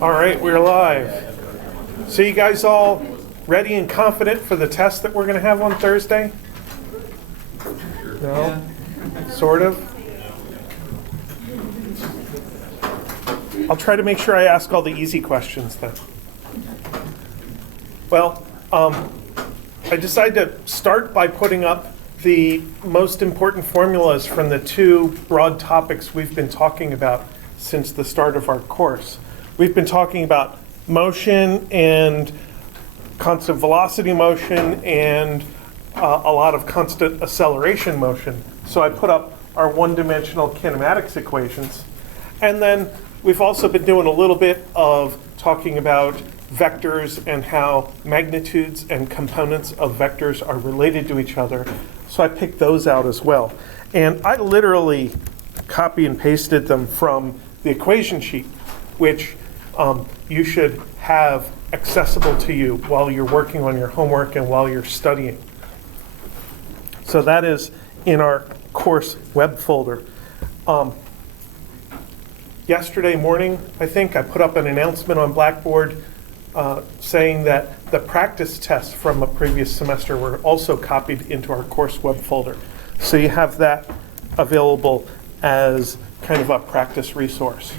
All right, we're live. So you guys all ready and confident for the test that we're going to have on Thursday? No? Sort of? I'll try to make sure I ask all the easy questions then. Well, I decided to start by putting up the most important formulas from the two broad topics we've been talking about since the start of our course. We've been talking about motion and constant velocity motion and a lot of constant acceleration motion. So I put up our one-dimensional kinematics equations. And then we've also been doing a little bit of talking about vectors and how magnitudes and components of vectors are related to each other. So I picked those out as well. And I literally copy and pasted them from the equation sheet, which you should have accessible to you while you're working on your homework and while you're studying. So that is in our course web folder. Yesterday morning, I think, I put up an announcement on Blackboard saying that the practice tests from a previous semester were also copied into our course web folder. So you have that available as kind of a practice resource.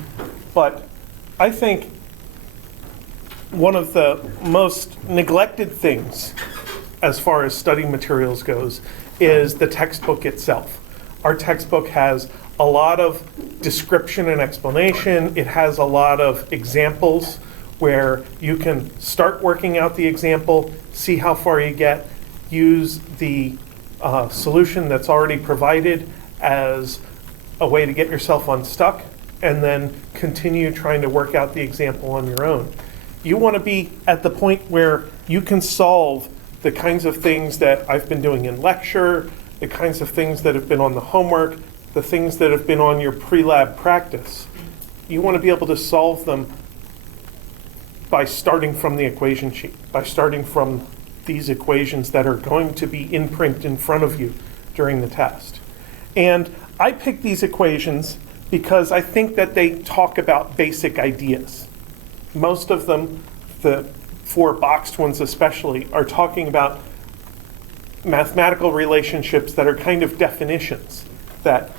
But I think one of the most neglected things as far as study materials goes is the textbook itself. Our textbook has a lot of description and explanation. It has a lot of examples where you can start working out the example, see how far you get, use the solution that's already provided as a way to get yourself unstuck, and then continue trying to work out the example on your own. You want to be at the point where you can solve the kinds of things that I've been doing in lecture, the kinds of things that have been on the homework, the things that have been on your pre-lab practice. You want to be able to solve them by starting from the equation sheet, by starting from these equations that are going to be in print in front of you during the test. And I picked these equations because I think that they talk about basic ideas. Most of them, the four boxed ones especially, are talking about mathematical relationships that are kind of definitions, that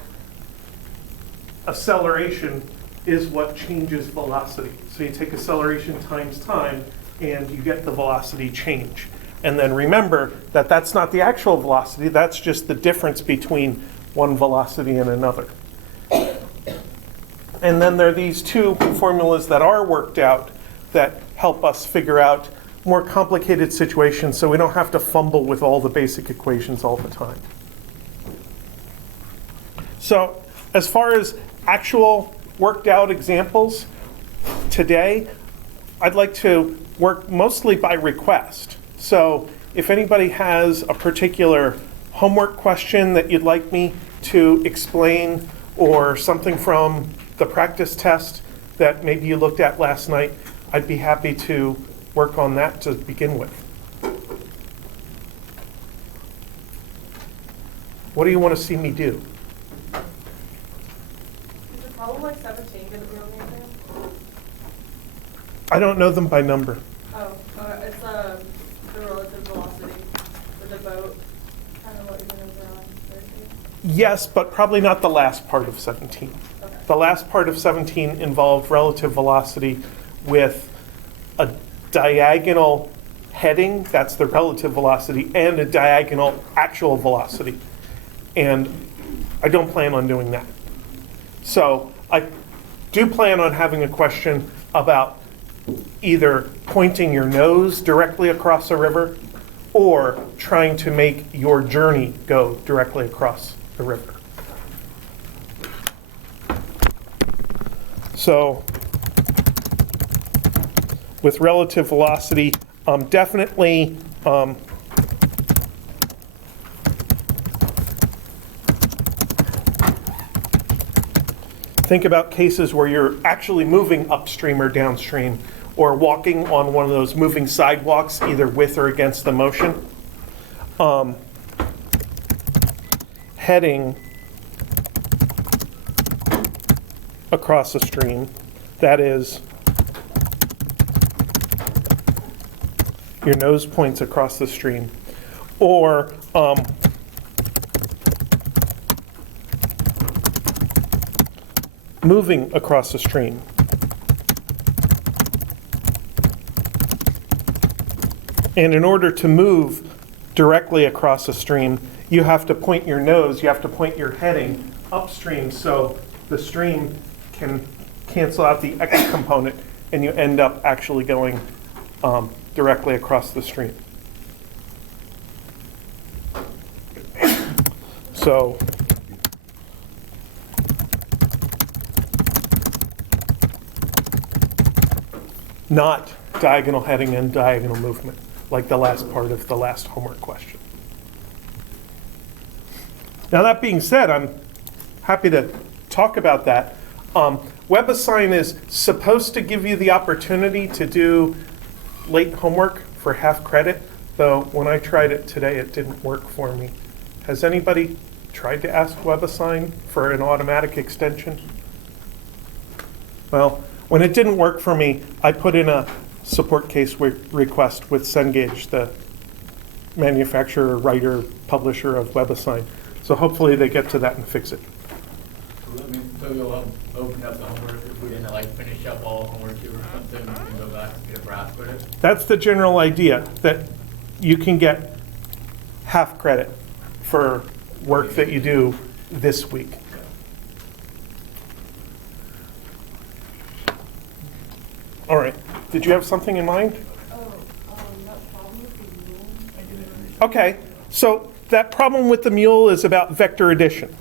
acceleration is what changes velocity. So you take acceleration times time and you get the velocity change. And then remember that that's not the actual velocity, that's just the difference between one velocity and another. And then there are these two formulas that are worked out that help us figure out more complicated situations so we don't have to fumble with all the basic equations all the time. So as far as actual worked out examples today, I'd like to work mostly by request. So if anybody has a particular homework question that you'd like me to explain, or something from the practice test that maybe you looked at last night, I'd be happy to work on that to begin with. What do you want to see me do? Is the problem like 17 going to be on the exam? I don't know them by number. Oh, it's the relative velocity with the boat, kind of what you're going to do on Thursday? Yes, but probably not the last part of 17. Okay. The last part of 17 involved relative velocity with a diagonal heading, that's the relative velocity, and a diagonal actual velocity. And I don't plan on doing that. So I do plan on having a question about either pointing your nose directly across a river or trying to make your journey go directly across the river. So with relative velocity, definitely think about cases where you're actually moving upstream or downstream, or walking on one of those moving sidewalks, either with or against the motion. Heading across a stream, that is, your nose points across the stream, or moving across the stream. And in order to move directly across a stream, you have to point your nose, you have to point your heading upstream so the stream can cancel out the X component and you end up actually going directly across the stream. So not diagonal heading and diagonal movement, like the last part of the last homework question. Now that being said, I'm happy to talk about that. WebAssign is supposed to give you the opportunity to do late homework for half credit, though when I tried it today, it didn't work for me. Has anybody tried to ask WebAssign for an automatic extension? Well, when it didn't work for me, I put in a support case request with Cengage, the manufacturer, writer, publisher of WebAssign. So hopefully they get to that and fix it. So you'll open up the homework if we didn't like finish up all homework here or something, we can go back and get a brass with it? That's the general idea, that you can get half credit for work that you do this week. All right, did you have something in mind? That problem with the rule. I didn't understand. Okay, so that problem with the mule is about vector addition.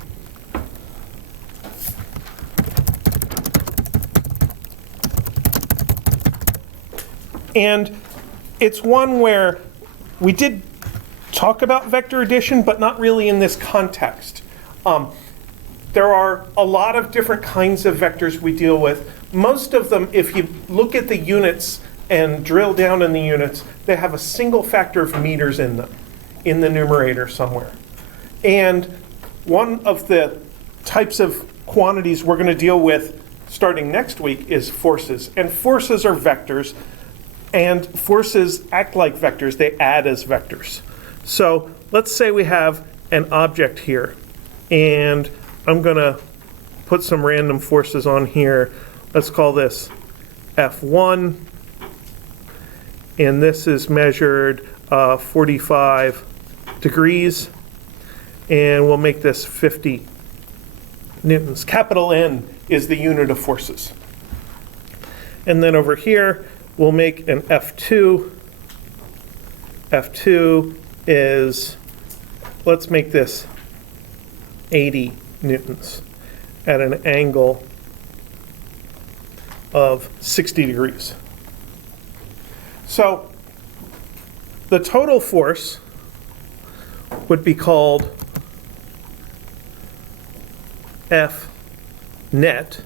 And it's one where we did talk about vector addition, but not really in this context. There are a lot of different kinds of vectors we deal with. Most of them, if you look at the units and drill down in the units, they have a single factor of meters in them, in the numerator somewhere. And one of the types of quantities we're going to deal with starting next week is forces. And forces are vectors. And forces act like vectors. They add as vectors. So let's say we have an object here. And I'm going to put some random forces on here. Let's call this F1. And this is measured 45 degrees. And we'll make this 50 newtons. Capital N is the unit of forces. And then over here, we'll make an F2. F2 is, let's make this 80 newtons at an angle of 60 degrees. So the total force would be called F net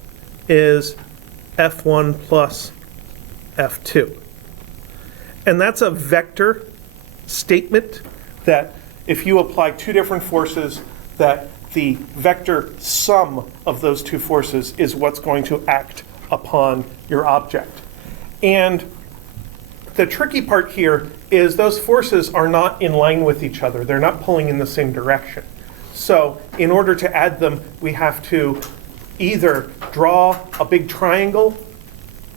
is F1 plus F2. And that's a vector statement that if you apply two different forces, that the vector sum of those two forces is what's going to act upon your object. And the tricky part here is those forces are not in line with each other. They're not pulling in the same direction. So in order to add them, we have to either draw a big triangle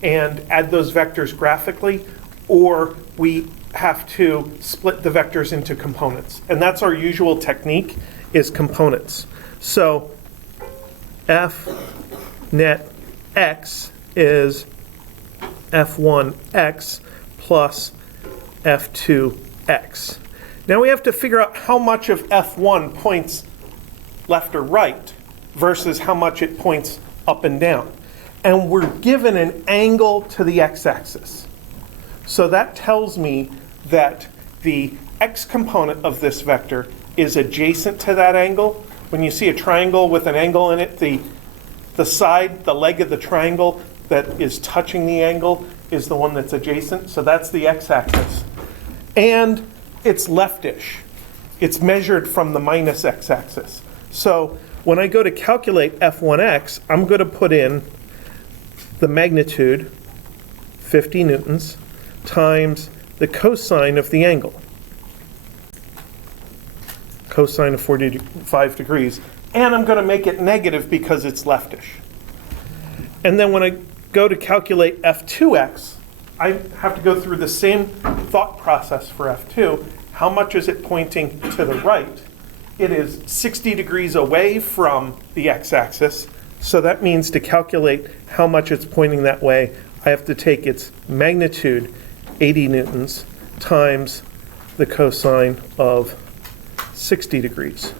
and add those vectors graphically, or we have to split the vectors into components. And that's our usual technique, is components. So F net x is F1x plus F2x. Now we have to figure out how much of F1 points left or right versus how much it points up and down. And we're given an angle to the x-axis. So that tells me that the x component of this vector is adjacent to that angle. When you see a triangle with an angle in it, the side, the leg of the triangle that is touching the angle is the one that's adjacent. So that's the x-axis. And it's leftish. It's measured from the minus x-axis. So When I go to calculate F1x, I'm going to put in the magnitude, 50 newtons, times the cosine of the angle, cosine of 45 degrees, and I'm going to make it negative because it's leftish. And then when I go to calculate F2x, I have to go through the same thought process for F2. How much is it pointing to the right? It is 60 degrees away from the x-axis, so that means to calculate how much it's pointing that way, I have to take its magnitude, 80 newtons, times the cosine of 60 degrees.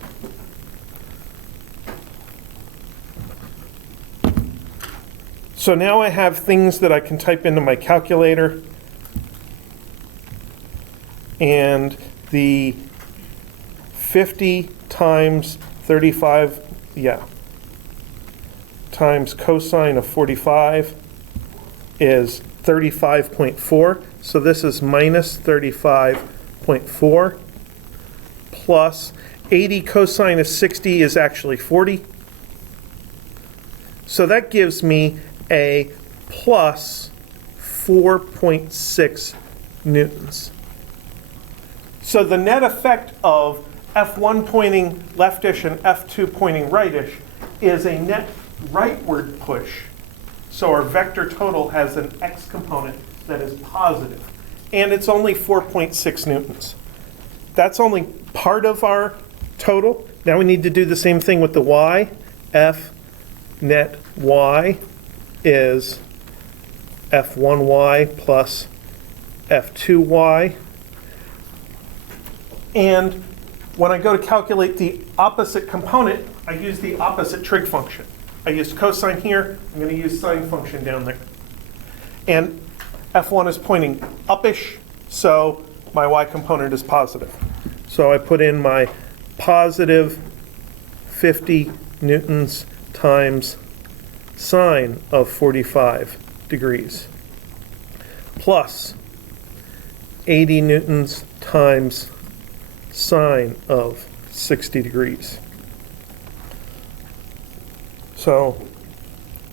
So now I have things that I can type into my calculator, and the 50 times 35, times cosine of 45 is 35.4. So this is minus 35.4 plus 80 cosine of 60 is actually 40. So that gives me a plus 4.6 newtons. So the net effect of F1 pointing leftish and F2 pointing rightish is a net rightward push. So our vector total has an x component that is positive, and it's only 4.6 newtons. That's only part of our total. Now we need to do the same thing with the y. F net y is F1y plus F2y. And when I go to calculate the opposite component, I use the opposite trig function. I used cosine here, I'm going to use sine function down there. And F1 is pointing uppish, so my y component is positive. So I put in my positive 50 newtons times sine of 45 degrees plus 80 newtons times sine of 60 degrees. So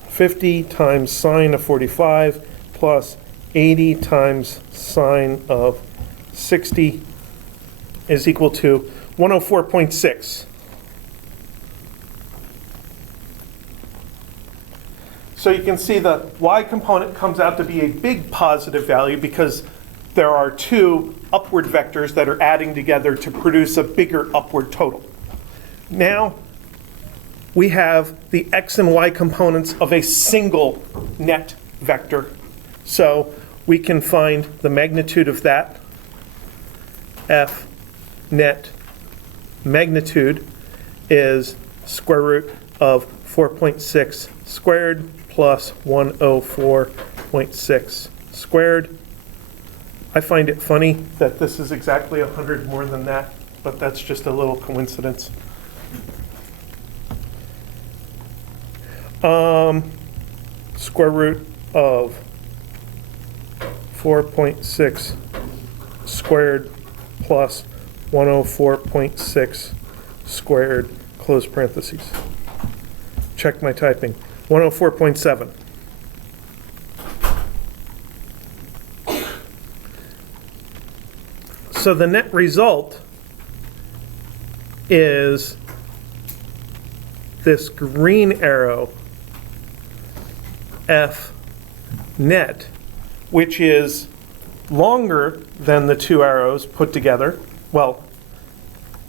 50 times sine of 45 plus 80 times sine of 60 is equal to 104.6. So you can see the y component comes out to be a big positive value because there are two upward vectors that are adding together to produce a bigger upward total. Now we have the x and y components of a single net vector. So we can find the magnitude of that. F net magnitude is square root of 4.6 squared plus 104.6 squared. I find it funny that this is exactly 100 more than that, but that's just a little coincidence. Square root of 4.6 squared plus 104.6 squared, close parentheses. Check my typing. 104.7. So the net result is this green arrow, F net, which is longer than the two arrows put together. Well,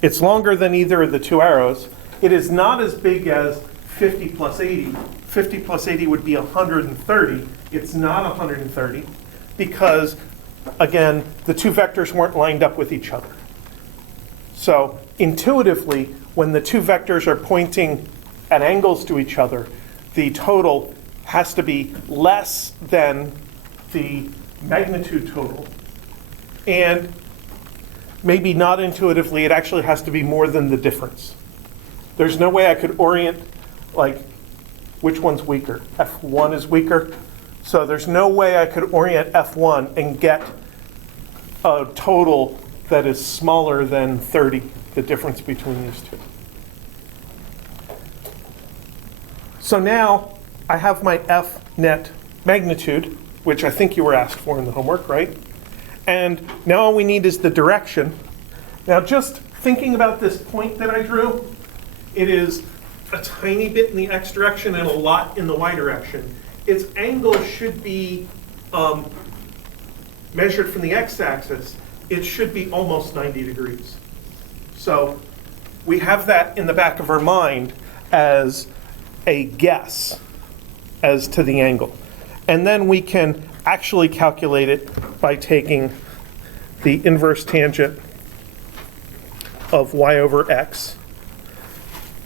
it's longer than either of the two arrows. It is not as big as 50 plus 80. 50 plus 80 would be 130. It's not 130 because, again, the two vectors weren't lined up with each other. So intuitively, when the two vectors are pointing at angles to each other, the total has to be less than the magnitude total. And maybe not intuitively, it actually has to be more than the difference. There's no way I could orient, like, which one's weaker? F1 is weaker. So there's no way I could orient F1 and get a total that is smaller than 30, the difference between these two. So now I have my F net magnitude, which I think you were asked for in the homework, right? And now all we need is the direction. Now just thinking about this point that I drew, it is a tiny bit in the x direction and a lot in the y direction. Its angle should be measured from the x-axis. It should be almost 90 degrees. So we have that in the back of our mind as a guess as to the angle. And then we can actually calculate it by taking the inverse tangent of y over x,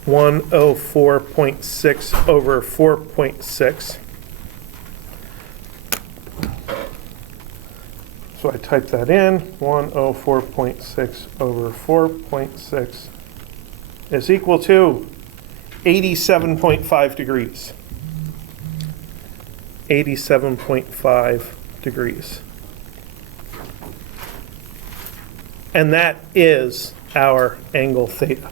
104.6 over 4.6. So I type that in, 104.6 over 4.6 is equal to 87.5 degrees. 87.5 degrees. And that is our angle theta.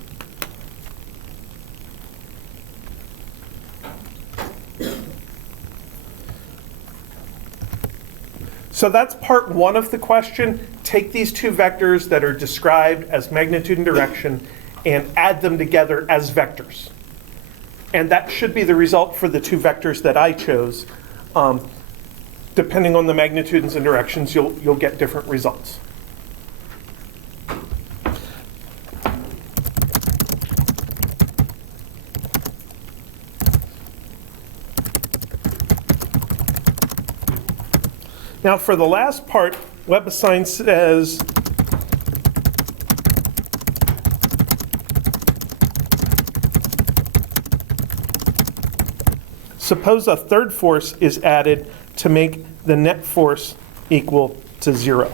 So that's part one of the question. Take these two vectors that are described as magnitude and direction and add them together as vectors. And that should be the result for the two vectors that I chose. Depending on the magnitudes and directions, you'll get different results. Now for the last part, WebAssign says suppose a third force is added to make the net force equal to 0.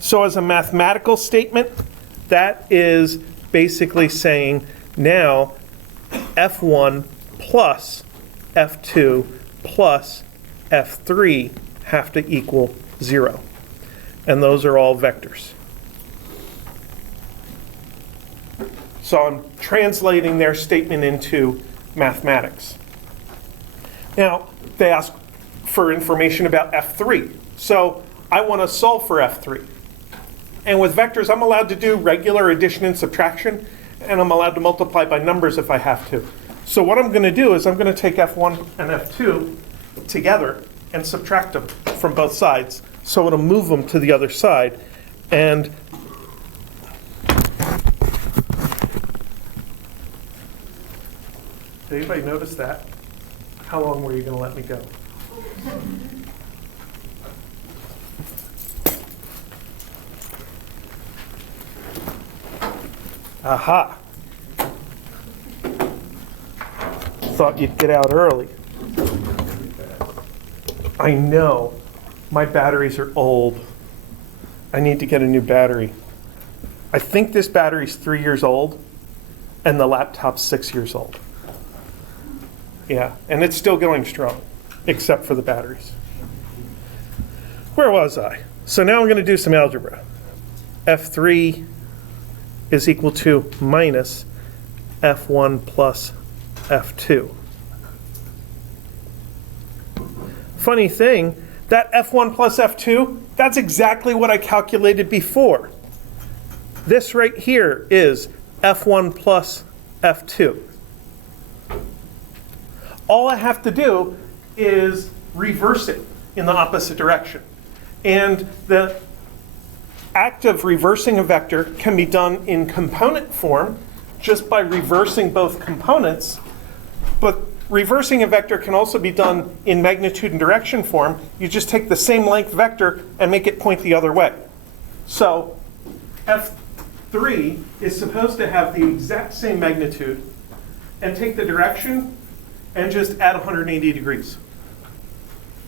So as a mathematical statement, that is basically saying now F1 plus F2 plus F3 have to equal 0. And those are all vectors. So I'm translating their statement into mathematics. Now, they ask for information about F3. So I want to solve for F3. And with vectors, I'm allowed to do regular addition and subtraction, and I'm allowed to multiply by numbers if I have to. So what I'm going to do is I'm going to take F1 and F2 together and subtract them from both sides. So it'll move them to the other side. And did anybody notice that? How long were you going to let me go? Aha. Thought you'd get out early. I know. My batteries are old. I need to get a new battery. I think this battery's 3 years old, and the laptop's 6 years old. Yeah, and it's still going strong, except for the batteries. Where was I? So now I'm going to do some algebra. F3 is equal to minus F1 plus F2. Funny thing, that F1 plus F2, that's exactly what I calculated before. This right here is F1 plus F2. All I have to do is reverse it in the opposite direction. And the act of reversing a vector can be done in component form just by reversing both components, but reversing a vector can also be done in magnitude and direction form. You just take the same length vector and make it point the other way. So F3 is supposed to have the exact same magnitude and take the direction and just add 180 degrees.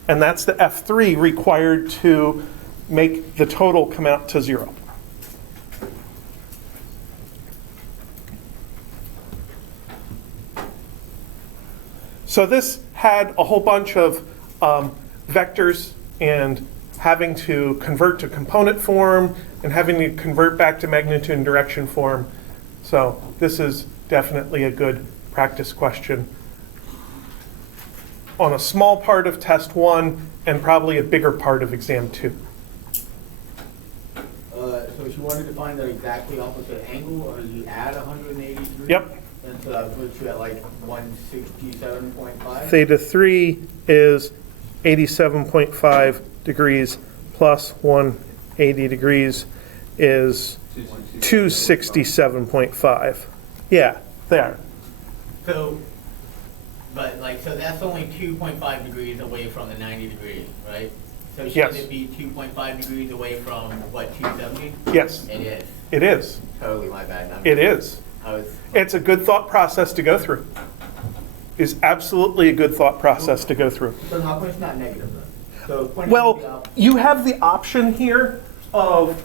And that's the F3 required to make the total come out to 0. So this had a whole bunch of vectors and having to convert to component form and having to convert back to magnitude and direction form. So this is definitely a good practice question on a small part of test 1 and probably a bigger part of exam 2. So she wanted to find the exactly opposite angle, or you add 180 degrees? Yep. And so that puts you at like 167.5? Theta 3 is 87.5 degrees plus 180 degrees is 267.5. Yeah, there. So, but like, so that's only 2.5 degrees away from the 90 degrees, right? So Yes. should it be 2.5 degrees away from, what, 270? Yes, It is. it is. Totally my bad. It is. I was. It's a good thought process to go through. It's absolutely a good thought process to go through. So how come it's not negative then? So pointing to the Well, op- you have the option here of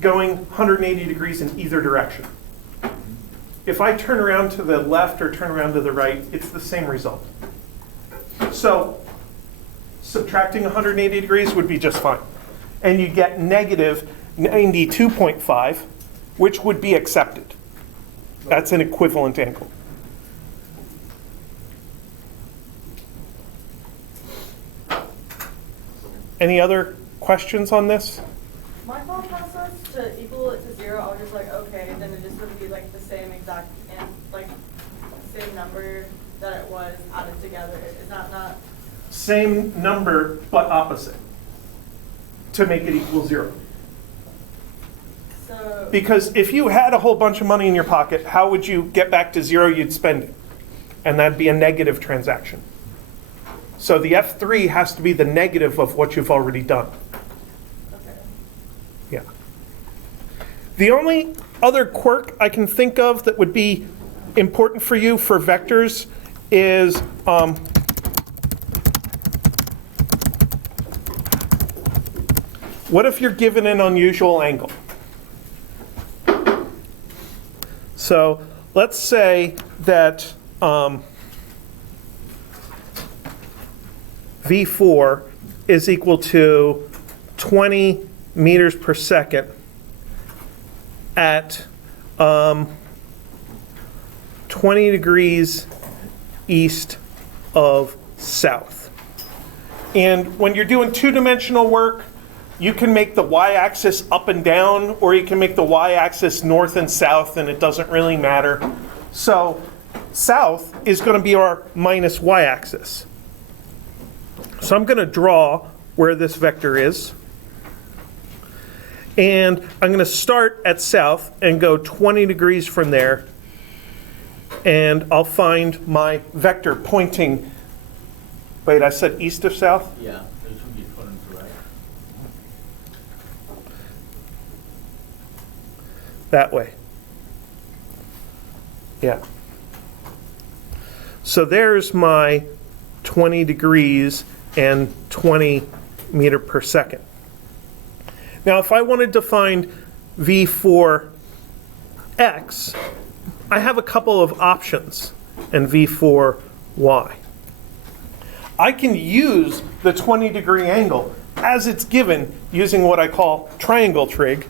going 180 degrees in either direction. If I turn around to the left or turn around to the right, it's the same result. So subtracting 180 degrees would be just fine. And you get negative 92.5, which would be accepted. That's an equivalent angle. Any other questions on this? My thought process to equal it to 0, I was just like, okay, then it just would be like the same exact, and like, same number that it was added together. Is that not? Same number, but opposite, to make it equal 0. So, Because if you had a whole bunch of money in your pocket, how would you get back to 0? You'd spend it. And that'd be a negative transaction. So the F3 has to be the negative of what you've already done. okay. Yeah. The only other quirk I can think of that would be important for you for vectors is what if you're given an unusual angle? So let's say that V4 is equal to 20 meters per second at 20 degrees east of south. And when you're doing two-dimensional work, you can make the y-axis up and down, or you can make the y-axis north and south, and it doesn't really matter. So south is going to be our minus y-axis. So I'm going to draw where this vector is. And I'm going to start at south and go 20 degrees from there. And I'll find my vector pointing, wait, I said east of south? Yeah, it should be put into right. That way. Yeah. So there's my 20 degrees and 20 meter per second. Now, if I wanted to find V4X, I have a couple of options, and V4Y. I can use the 20 degree angle as it's given using what I call triangle trig.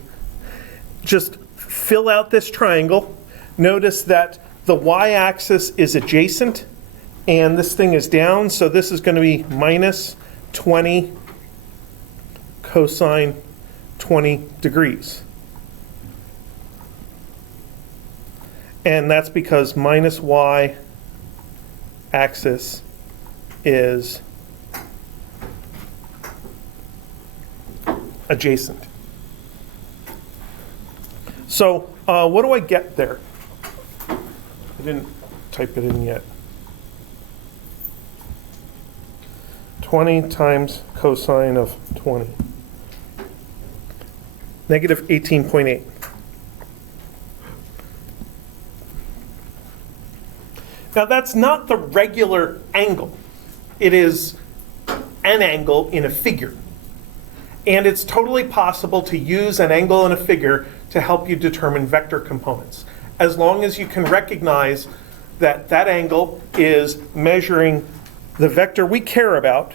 Just fill out this triangle. Notice that the y-axis is adjacent and this thing is down, so this is going to be minus 20 cosine 20 degrees. And that's because minus y-axis is adjacent. So what do I get there? I didn't type it in yet. 20 times cosine of 20. Negative 18.8. Now that's not the regular angle. It is an angle in a figure. And it's totally possible to use an angle in a figure to help you determine vector components, as long as you can recognize that that angle is measuring the vector we care about,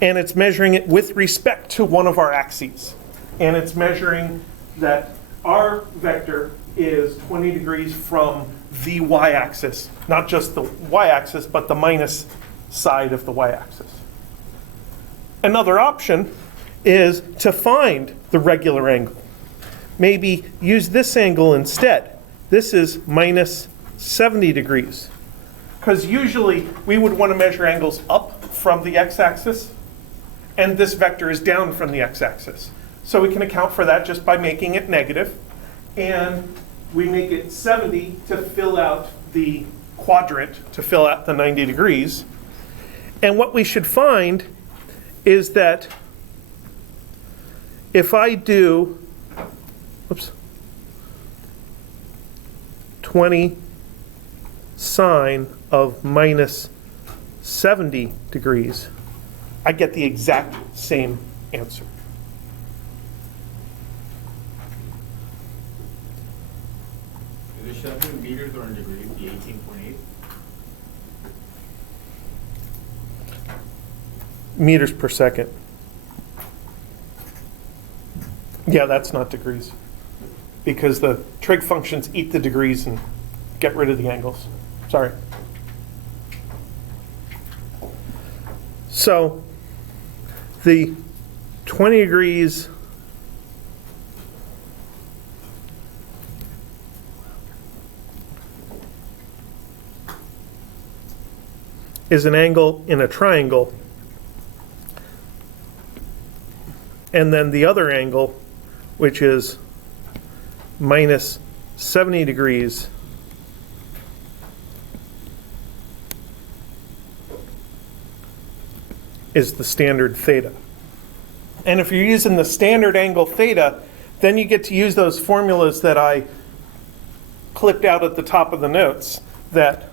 and it's measuring it with respect to one of our axes. And it's measuring that our vector is 20 degrees from the y-axis, not just the y-axis, but the minus side of the y-axis. Another option is to find the regular angle. Maybe use this angle instead. This is minus 70 degrees. Because usually we would want to measure angles up from the x-axis, and this vector is down from the x-axis. So we can account for that just by making it negative, and we make it 70 to fill out the quadrant, to fill out the 90 degrees. And what we should find is that if I do, 20 sine of minus 70 degrees, I get the exact same answer. Is it shown in meters or in degrees, the 18.8? Meters per second. Yeah, that's not degrees, because the trig functions eat the degrees and get rid of the angles. Sorry. So the 20 degrees is an angle in a triangle, and then the other angle, which is minus 70 degrees, is the standard theta. And if you're using the standard angle theta, then you get to use those formulas that I clipped out at the top of the notes, that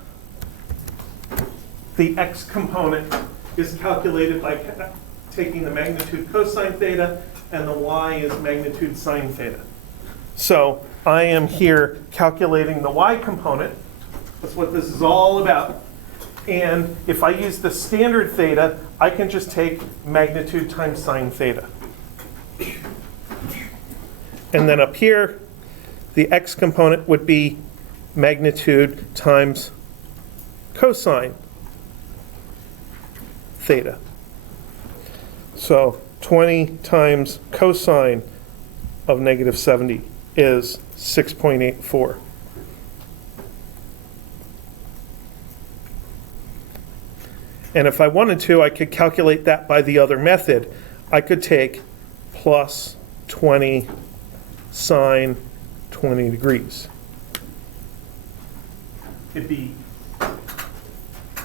the x component is calculated by taking the magnitude cosine theta, and the y is magnitude sine theta. So I am here calculating the y component. That's what this is all about. And if I use the standard theta, I can just take magnitude times sine theta. And then up here, the x component would be magnitude times cosine theta. So 20 times cosine of negative 70 is 6.84. And if I wanted to, I could calculate that by the other method. I could take plus 20 sine 20 degrees. It'd be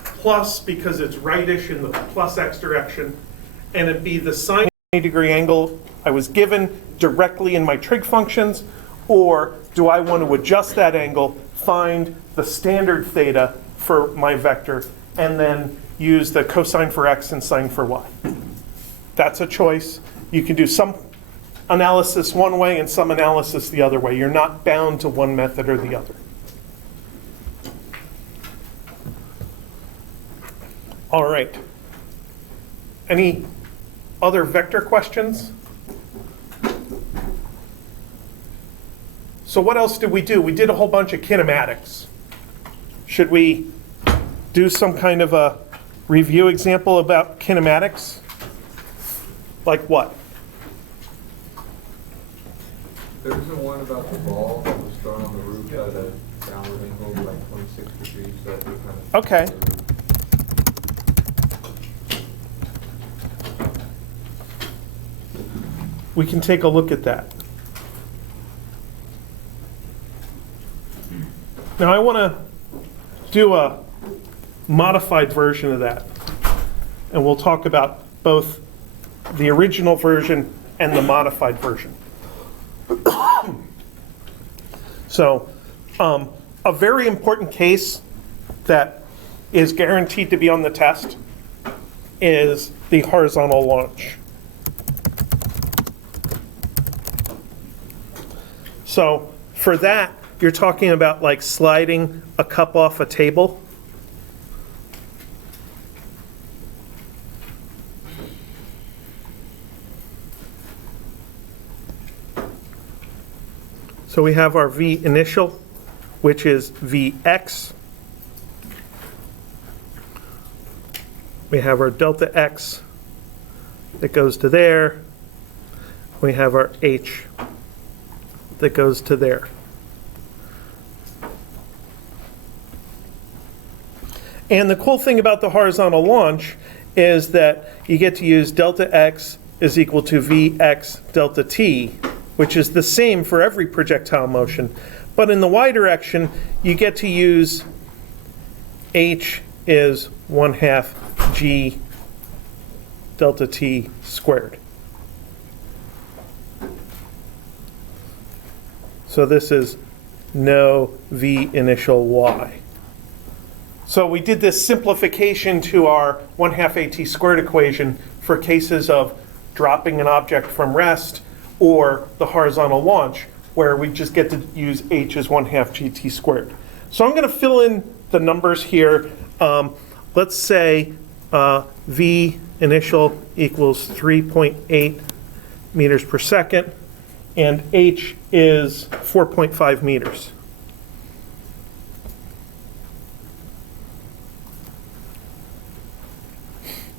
plus because it's rightish in the plus x direction, and it'd be the sine 20 degree angle I was given directly in my trig functions, or do I want to adjust that angle, find the standard theta for my vector, and then use the cosine for x and sine for y. That's a choice. You can do some analysis one way and some analysis the other way. You're not bound to one method or the other. All right. Any other vector questions? So what else did we do? We did a whole bunch of kinematics. Should we do some kind of a review example about kinematics? Like what? There was the one about the ball that was thrown on the roof at a downward angle, like 26 degrees. So that we kind of Okay. We can take a look at that. Now I want to do a modified version of that. And we'll talk about both the original version and the modified version. So, a very important case that is guaranteed to be on the test is the horizontal launch. So, for that, you're talking about like sliding a cup off a table. So we have our V initial, which is Vx. We have our delta x that goes to there. We have our h that goes to there. And the cool thing about the horizontal launch is that you get to use delta x is equal to vx delta t, which is the same for every projectile motion. But in the y direction, you get to use h is 1/2 g delta t squared. So this is no v initial y. So we did this simplification to our 1/2 at squared equation for cases of dropping an object from rest or the horizontal launch, where we just get to use h as 1/2 gt squared. So I'm going to fill in the numbers here. Let's say v initial equals 3.8 meters per second, and h is 4.5 meters.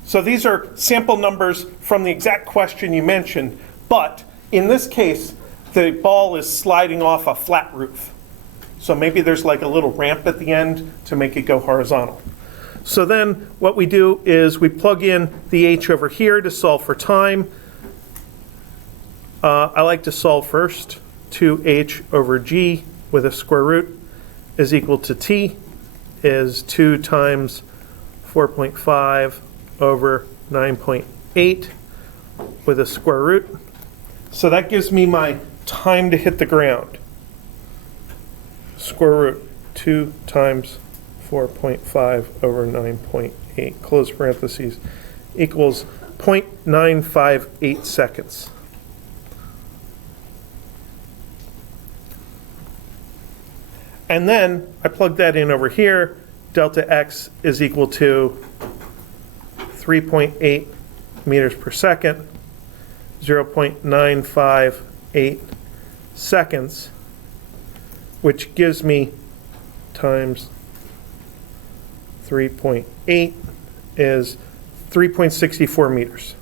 So these are sample numbers from the exact question you mentioned, but in this case, the ball is sliding off a flat roof. So maybe there's like a little ramp at the end to make it go horizontal. So then what we do is we plug in the h over here to solve for time. I like to solve first. 2h over g with a square root is equal to t is 2 times 4.5 over 9.8 with a square root. So that gives me my time to hit the ground. Square root 2 times 4.5 over 9.8, close parentheses, equals 0.958 seconds. And then I plug that in over here. Delta x is equal to 3.8 meters per second, 0.958 seconds, which gives me times 3.8 is 3.64 meters.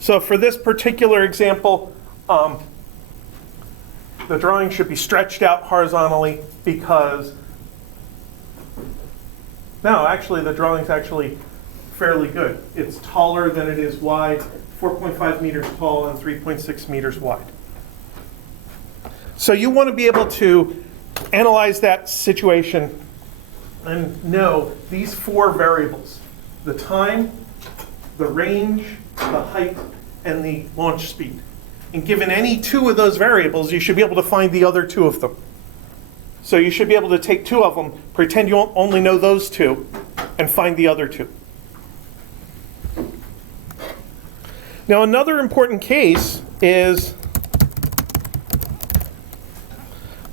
So for this particular example, the drawing should be stretched out horizontally because, no, actually the drawing's actually fairly good. It's taller than it is wide, 4.5 meters tall and 3.6 meters wide. So you want to be able to analyze that situation and know these 4 variables: the time, the range, the height, and the launch speed. And given any 2 of those variables, you should be able to find the other 2 of them. So you should be able to take 2 of them, pretend you only know those 2, and find the other 2. Now another important case is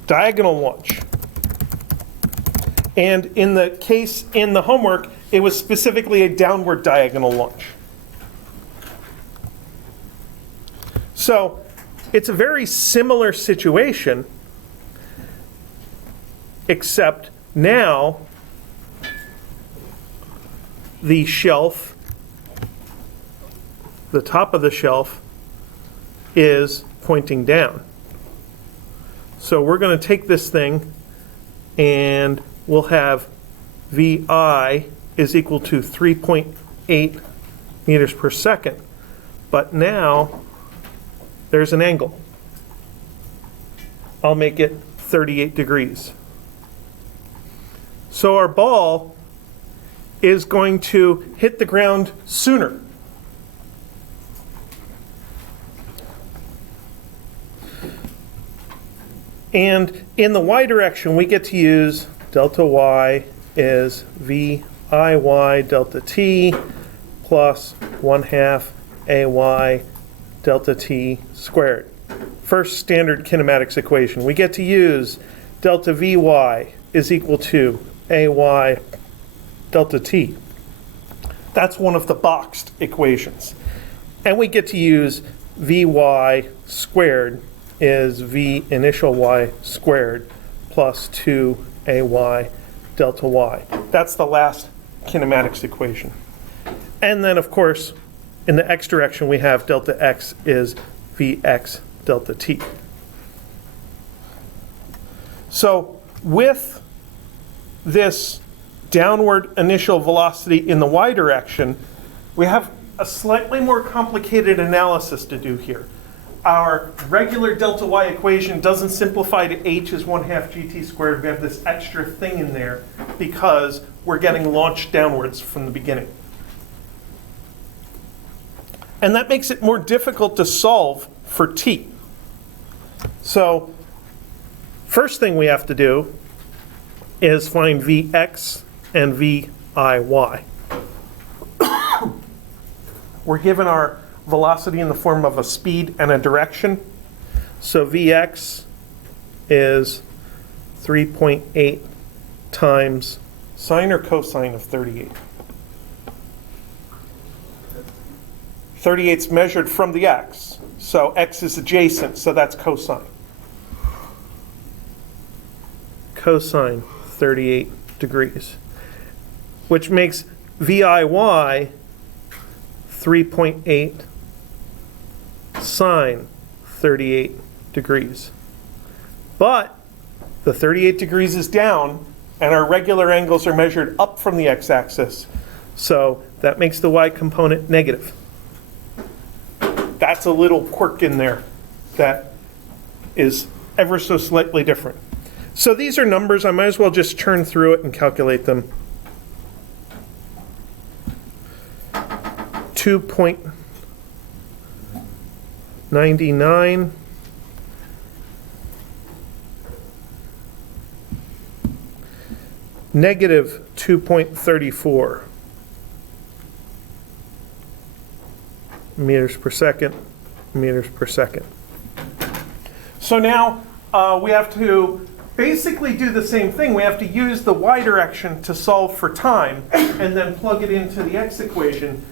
diagonal launch. And in the case in the homework, it was specifically a downward diagonal launch. So it's a very similar situation, except now the shelf, the top of the shelf, is pointing down. So we're going to take this thing and we'll have VI is equal to 3.8 meters per second. But now there's an angle. I'll make it 38 degrees. So our ball is going to hit the ground sooner. And in the y direction, we get to use delta y is VIY delta t plus 1/2 AY delta t squared. First standard kinematics equation. We get to use delta VY is equal to AY delta t. That's one of the boxed equations. And we get to use VY squared is V initial y squared plus 2 AY delta y. That's the last kinematics equation. And then, of course, in the x direction, we have delta x is Vx delta t. So with this downward initial velocity in the y direction, we have a slightly more complicated analysis to do here. Our regular delta y equation doesn't simplify to h is 1/2 gt squared. We have this extra thing in there because we're getting launched downwards from the beginning. And that makes it more difficult to solve for t. So first thing we have to do is find Vx and Viy. We're given our velocity in the form of a speed and a direction. So Vx is 3.8 times sine or cosine of 38. 38's measured from the x, so x is adjacent, so that's cosine. Cosine 38 degrees, which makes Viy 3.8 sine 38 degrees. But the 38 degrees is down, and our regular angles are measured up from the x-axis, so that makes the y component negative. That's a little quirk in there that is ever so slightly different. So these are numbers. I might as well just churn through it and calculate them. 2.99 negative 2.34 meters per second, meters per second. So now we have to basically do the same thing. We have to use the y direction to solve for time and then plug it into the x equation.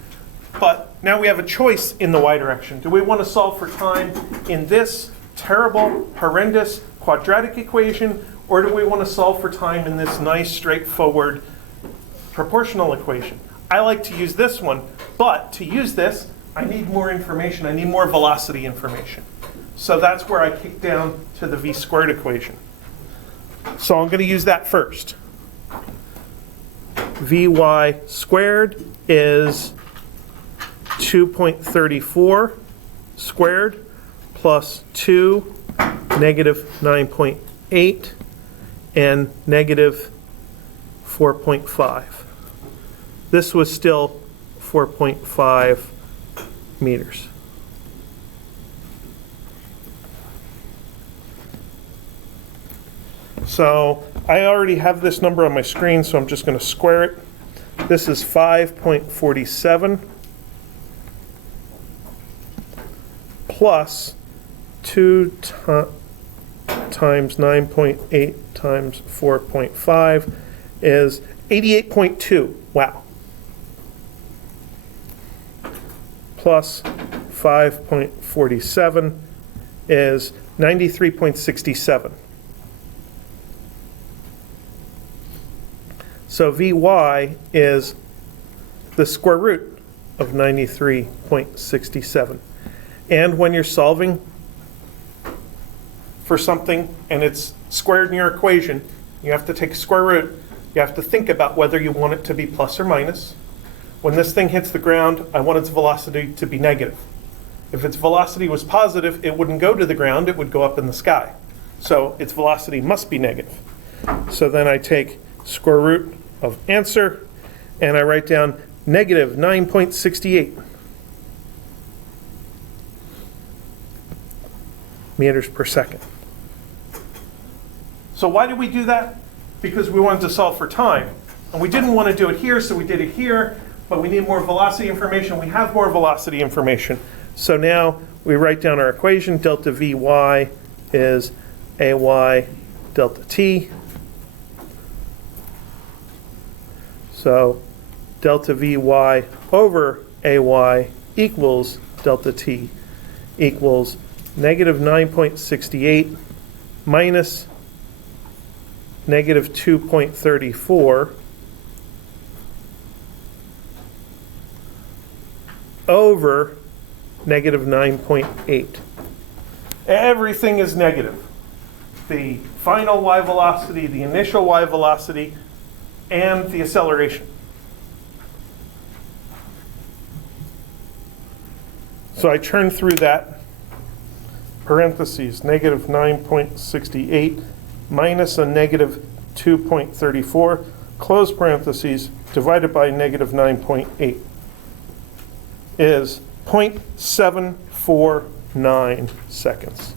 But now we have a choice in the y direction. Do we want to solve for time in this terrible, horrendous quadratic equation, or do we want to solve for time in this nice, straightforward proportional equation? I like to use this one, but to use this, I need more information. I need more velocity information. So that's where I kick down to the v squared equation. So I'm going to use that first. Vy squared is 2.34 squared plus 2, negative 9.8, and negative 4.5. This was still 4.5 meters. So I already have this number on my screen, so I'm just going to square it. This is 5.47 plus 2 times 9.8 times 4.5 is 88.2. Wow. Plus 5.47 is 93.67. So Vy is the square root of 93.67. And when you're solving for something and it's squared in your equation, you have to take a square root. You have to think about whether you want it to be plus or minus. When this thing hits the ground, I want its velocity to be negative. If its velocity was positive, it wouldn't go to the ground, it would go up in the sky. So its velocity must be negative. So then I take square root of answer, and I write down negative 9.68 meters per second. So why did we do that? Because we wanted to solve for time. And we didn't want to do it here, so we did it here, but we need more velocity information. We have more velocity information. So now we write down our equation. Delta Vy is Ay delta t. So delta Vy over Ay equals delta t equals negative 9.68 minus negative 2.34 over negative 9.8. Everything is negative. The final y velocity, the initial y velocity, and the acceleration. So I turn through that, parentheses, negative 9.68 minus a negative 2.34, close parentheses, divided by negative 9.8 is 0.749 seconds.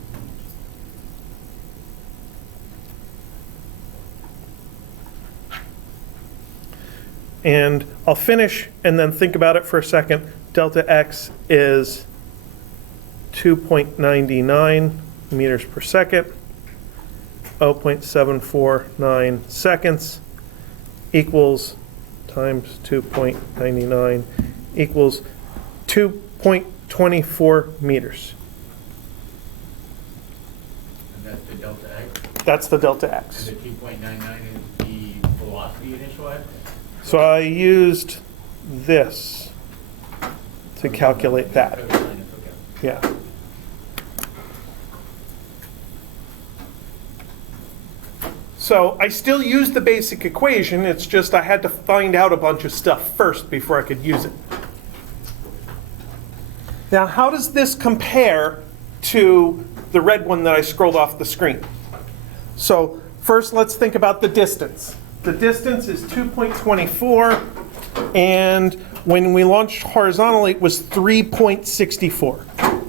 And I'll finish and then think about it for a second. Delta x is 2.99 meters per second, 0.749 seconds equals times 2.99 equals 2.24 meters. And that's the delta x? That's the delta x. And the 2.99 is the velocity initial x? So I used this to calculate that. Yeah. So I still use the basic equation, it's just I had to find out a bunch of stuff first before I could use it. Now, how does this compare to the red one that I scrolled off the screen? So first, let's think about the distance. The distance is 2.24, and when we launched horizontally, it was 3.64.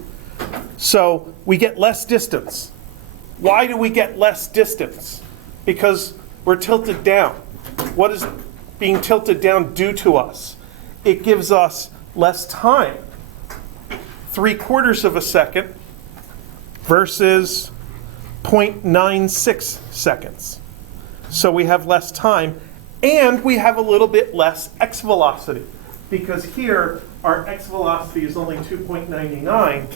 So we get less distance. Why do we get less distance? Because we're tilted down. What is being tilted down do to us? It gives us less time. 3/4 of a second versus 0.96 seconds. So we have less time, and we have a little bit less x velocity, because here our x velocity is only 2.99,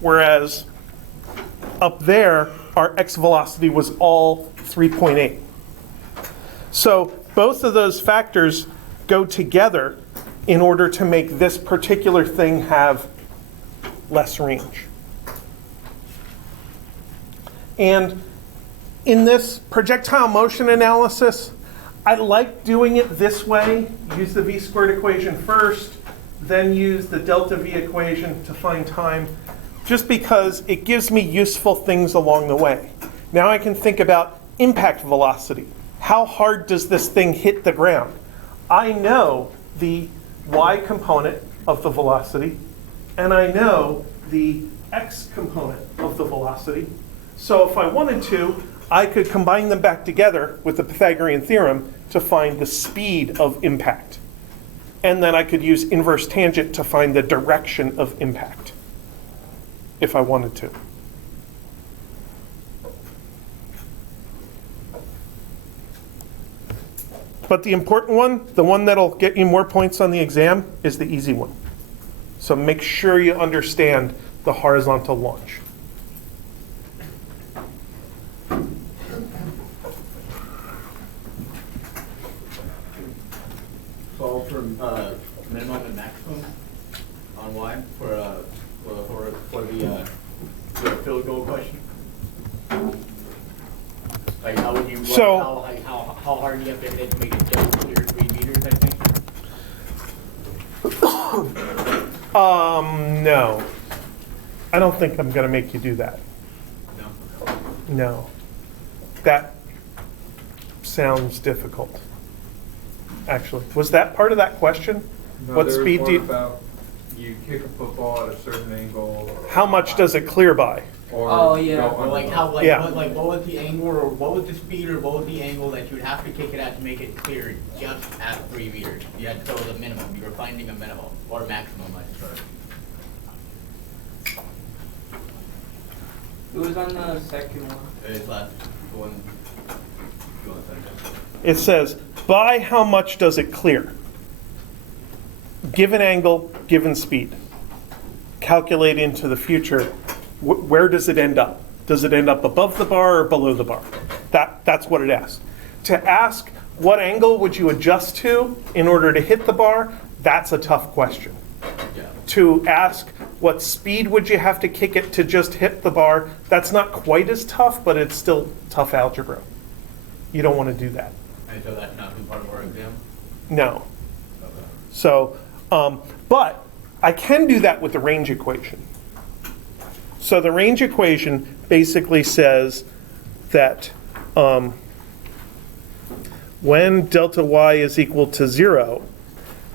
whereas up there our x velocity was all 3.8. So both of those factors go together in order to make this particular thing have less range. And in this projectile motion analysis, I like doing it this way. Use the v-squared equation first, then use the delta v equation to find time, just because it gives me useful things along the way. Now I can think about impact velocity. How hard does this thing hit the ground? I know the y component of the velocity, and I know the x component of the velocity. So if I wanted to, I could combine them back together with the Pythagorean theorem to find the speed of impact. And then I could use inverse tangent to find the direction of impact, if I wanted to. But the important one, the one that'll get you more points on the exam, is the easy one. So make sure you understand the horizontal launch. Solve for minimum and maximum on y for the field goal question. Like how would you how hard do you have to hit it to make it just clear 3 meters? I think. No. I don't think I'm going to make you do that. No. No. That sounds difficult. Actually, was that part of that question? No, What there was speed one do you, about you kick a football at a certain angle. how much does it clear by? Or Oh yeah. go Or under like the- how like Yeah. what was the angle or what was the speed or what was the angle that you would have to kick it at to make it clear just at 3 meters? You had to go the minimum. You were finding a minimum or maximum, I suppose. Who was on the second one? It's left one. It says, by how much does it clear? Given angle, given speed. Calculate into the future, where does it end up? Does it end up above the bar or below the bar? That's what it asks. To ask what angle would you adjust to in order to hit the bar, that's a tough question. Yeah. to ask what speed would you have to kick it to just hit the bar, that's not quite as tough, but it's still tough algebra. You don't want to do that. And so that's not part of our exam? No. So, but I can do that with the range equation. So the range equation basically says that when delta y is equal to 0,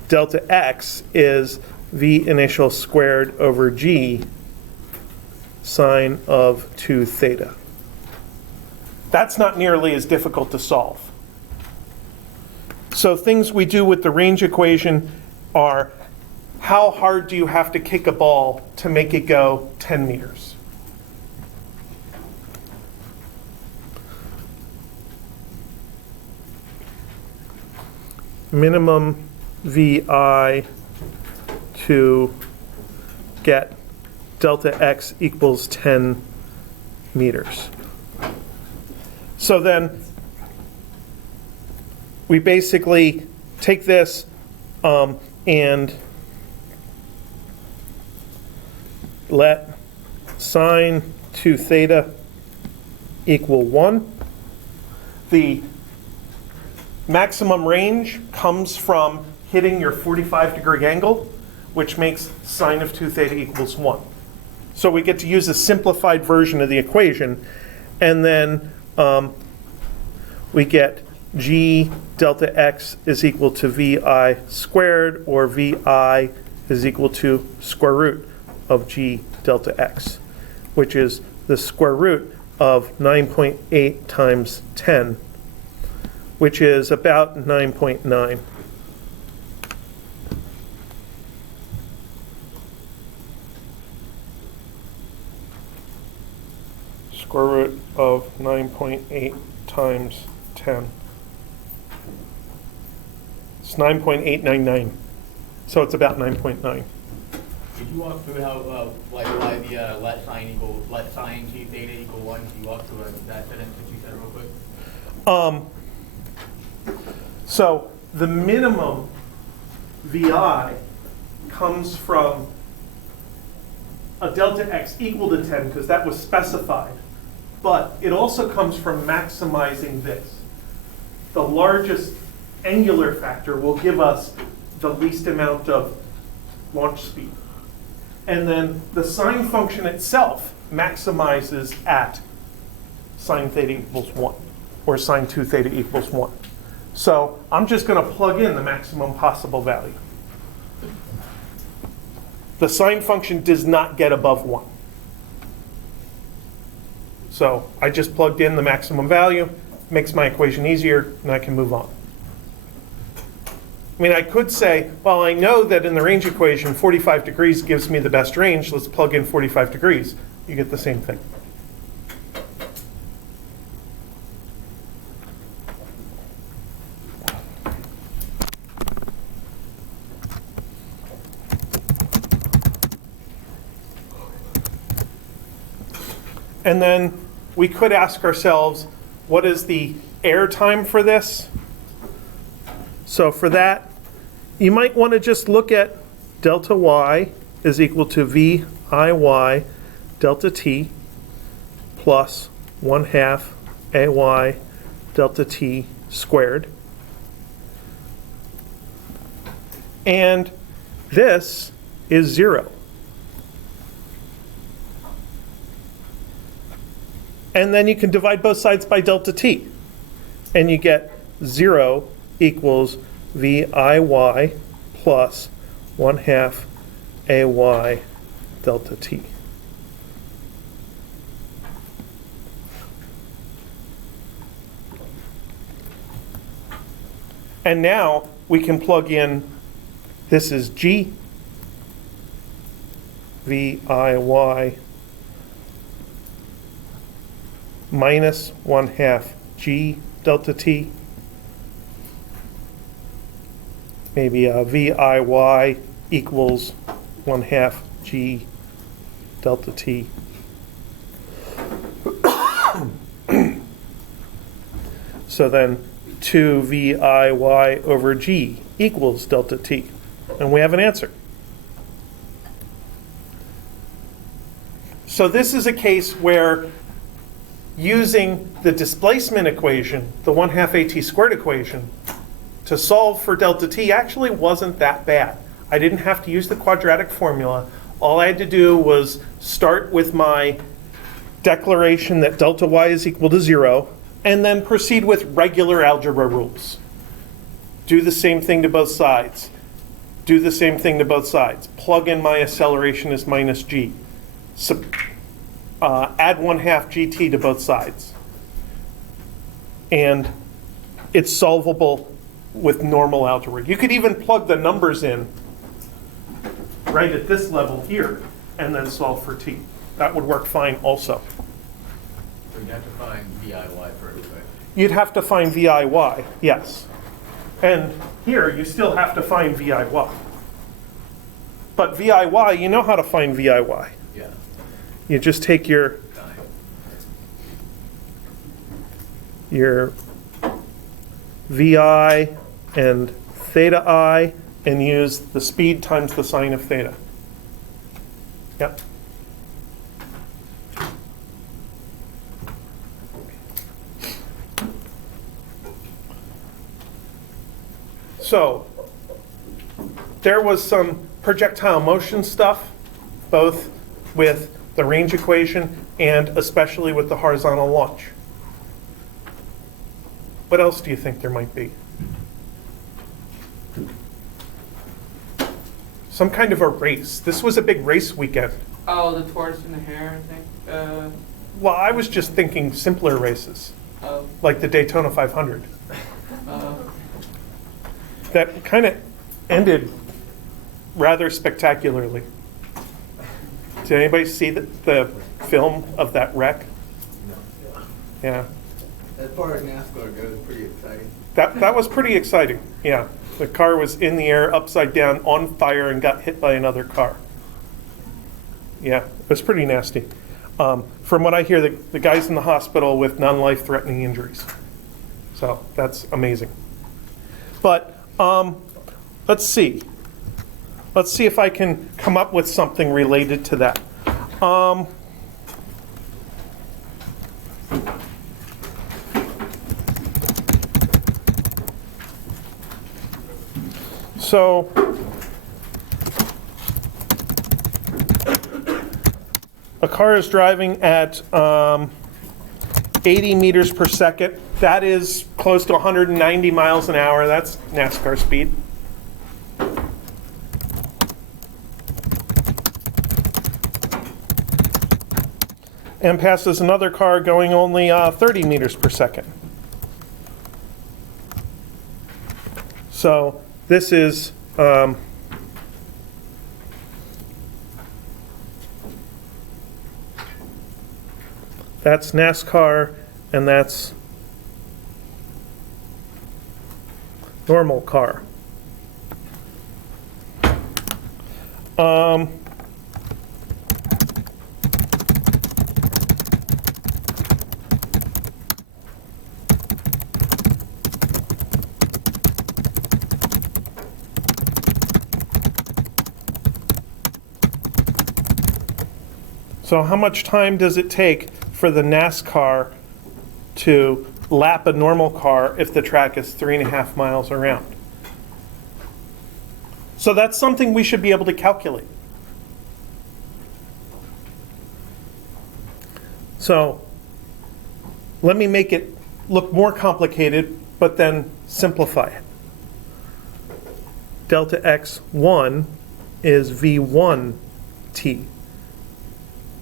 delta x is v initial squared over g sine of 2 theta. That's not nearly as difficult to solve. So things we do with the range equation are, how hard do you have to kick a ball to make it go 10 meters? Minimum VI to get delta x equals 10 meters. So then we basically take this and let sine 2 theta equal 1. The maximum range comes from hitting your 45-degree angle, which makes sine of 2 theta equals 1. So we get to use a simplified version of the equation, and then we get g delta x is equal to vi squared, or vi is equal to square root of g delta x, which is the square root of 9.8 times 10, which is about 9.9. Square root of 9.8 times 10. It's 9.899. So it's about 9.9. Did you walk through how, why the let sine g theta equal 1? Can you walk through that sentence that you said real quick? So the minimum VI comes from a delta x equal to 10, because that was specified. But it also comes from maximizing this. The largest angular factor will give us the least amount of launch speed. And then the sine function itself maximizes at sine theta equals 1, or sine 2 theta equals 1. So I'm just going to plug in the maximum possible value. The sine function does not get above 1. So I just plugged in the maximum value, makes my equation easier, and I can move on. I mean, I could say, well, I know that in the range equation, 45 degrees gives me the best range. Let's plug in 45 degrees. You get the same thing. And then we could ask ourselves, what is the air time for this? So for that, you might want to just look at delta y is equal to VIY delta t plus 1/2 AY delta t squared. And this is 0. And then you can divide both sides by delta t. And you get 0 equals VIY plus 1/2 AY delta t. And now we can plug in, this is G, VIY minus 1/2 G delta t. Maybe VIY equals 1/2 G delta t. So then 2 VIY over G equals delta t. And we have an answer. So this is a case where using the displacement equation, the 1/2 AT squared equation, to solve for delta t actually wasn't that bad. I didn't have to use the quadratic formula. All I had to do was start with my declaration that delta y is equal to 0, and then proceed with regular algebra rules. Do the same thing to both sides. Do the same thing to both sides. Plug in my acceleration as minus g. Add 1/2 gt to both sides. And it's solvable with normal algebra. You could even plug the numbers in right at this level here and then solve for t. That would work fine also. So you have to find VIY first, right? You'd have to find VIY, yes. And here, you still have to find VIY. But VIY, you know how to find VIY. Yeah. You just take your VI and theta I and use the speed times the sine of theta. Yep. So there was some projectile motion stuff, both with the range equation and especially with the horizontal launch. What else do you think there might be? Some kind of a race. This was a big race weekend. Oh, the tortoise and the hare, I think. Well, I was just thinking simpler races, Oh, like the Daytona 500. uh, That kind of ended rather spectacularly. Did anybody see the film of that wreck? Yeah. As far as NASCAR goes, pretty exciting. That was pretty exciting, yeah. The car was in the air, upside down, on fire, and got hit by another car. Yeah, it was pretty nasty. From what I hear, the guy's in the hospital with non-life-threatening injuries. So that's amazing. But let's see. Let's see if I can come up with something related to that. So a car is driving at 80 meters per second. That is close to 190 miles an hour. That's NASCAR speed. And passes another car going only 30 meters per second. So this is that's NASCAR, and that's normal car. So how much time does it take for the NASCAR to lap a normal car if the track is 3.5 miles around? So that's something we should be able to calculate. So let me make it look more complicated, but then simplify it. Delta x1 is v1t.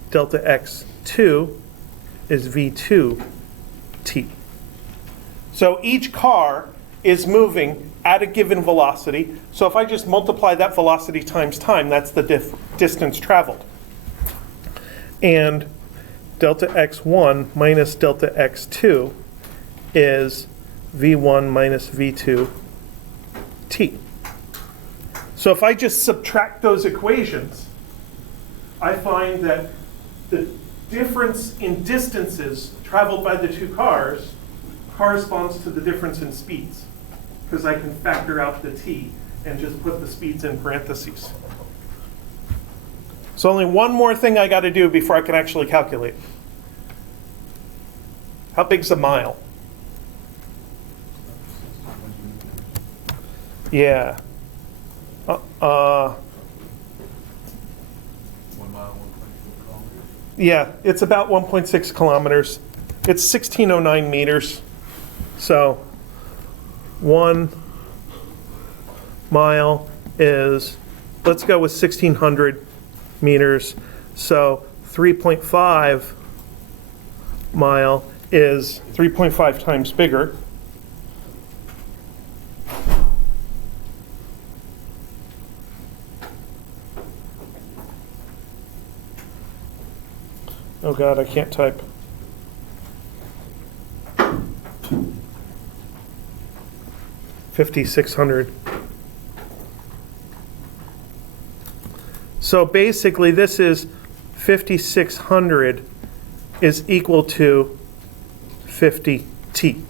Delta x2 is v2t. So each car is moving at a given velocity. So if I just multiply that velocity times time, that's the distance traveled. And delta x1 minus delta x2 is v1 minus v2t. So if I just subtract those equations, I find that the difference in distances traveled by the two cars corresponds to the difference in speeds, because I can factor out the t and just put the speeds in parentheses. So only one more thing I got to do before I can actually calculate. How big's a mile? Yeah. 1 mile, 1.2 kilometers. Yeah, it's about 1.6 kilometers. It's 1609 meters. So 1 mile is, let's go with 1600 meters. So 3.5 mile is 3.5 times bigger. Oh God, I can't type. $5,600. So basically, this is 5,600 is equal to 50 T.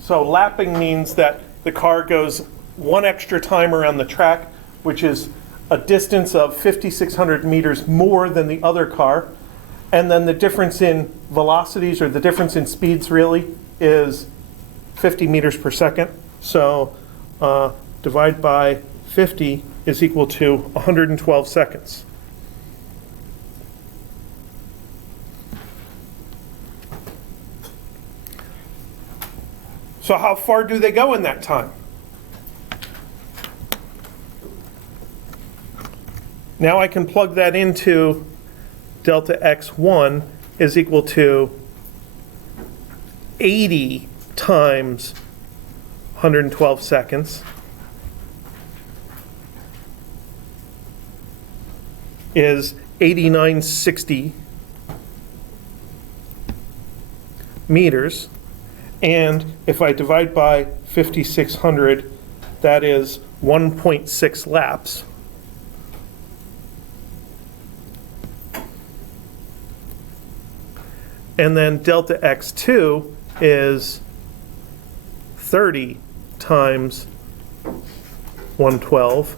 So lapping means that the car goes one extra time around the track, which is a distance of 5,600 meters more than the other car. And then the difference in velocities, or the difference in speeds really, is 50 meters per second. So divide by 50 is equal to 112 seconds. So how far do they go in that time? Now I can plug that into delta x1 is equal to 80 times 112 seconds is 8960 meters. And if I divide by 5,600, that is 1.6 laps. And then delta x2 is 30 times 112.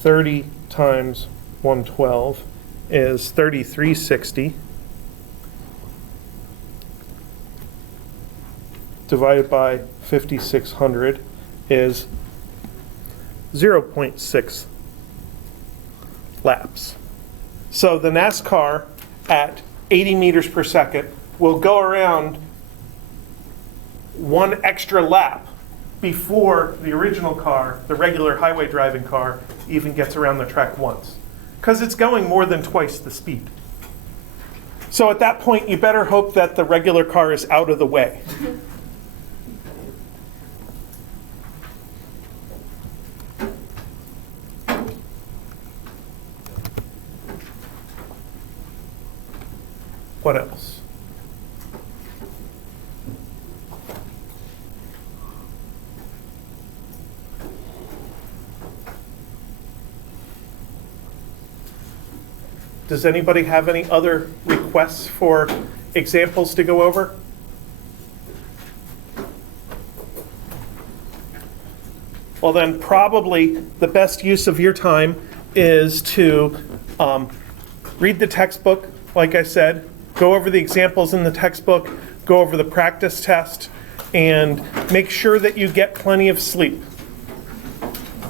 30 times 112 is 3360. Divided by 5,600 is 0.6 laps. So the NASCAR at 80 meters per second will go around one extra lap before the original car, the regular highway driving car, even gets around the track once, because it's going more than twice the speed. So at that point, you better hope that the regular car is out of the way. What else? Does anybody have any other requests for examples to go over? Well, then probably the best use of your time is to read the textbook, like I said, go over the examples in the textbook, go over the practice test, and make sure that you get plenty of sleep.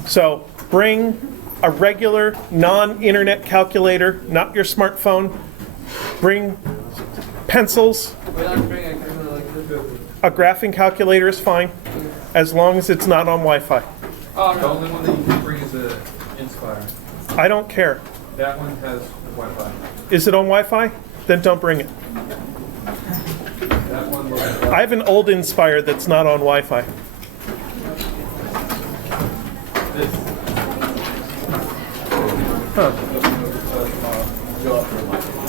So bring a regular non-internet calculator, not your smartphone. Bring pencils. A graphing calculator is fine, as long as it's not on Wi-Fi. Oh, The no. only one that you can bring is the Inspire. I don't care. That one has Wi-Fi. Is it on Wi-Fi? Then don't bring it. That one will I have an old Inspire that's not on Wi-Fi. this. Huh. Go up for a microphone.